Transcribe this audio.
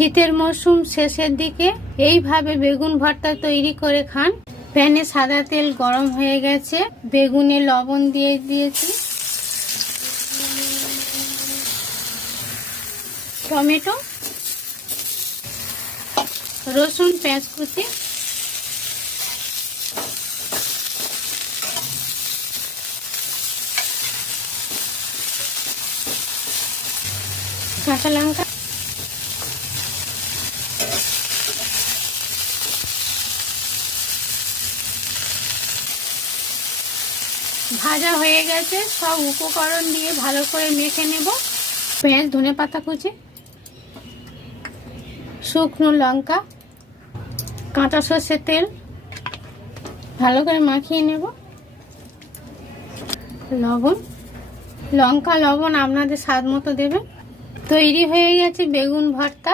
শীতের মরশুম শেষের দিকে এইভাবে বেগুন ভর্তা তৈরি করে খান। প্যানে সাদা তেল গরম হয়ে গেছে, বেগুনে লবণ দিয়ে দিয়েছি, টমেটো, রসুন, পেঁয়াজ কুচি, কাঁচা লঙ্কা, ভাজা হয়ে গেছে। সব উপকরণ দিয়ে ভালো করে মেখে নেব। পেঁয়াজ, ধনেপাতা কুচি, শুকনো লঙ্কা, কাঁচা সর্ষের তেল ভালো করে মাখিয়ে নেব। লবণ, লঙ্কা লবণ আপনাদের স্বাদ মতো দেবেন। তৈরি হয়ে গেছে বেগুন ভর্তা।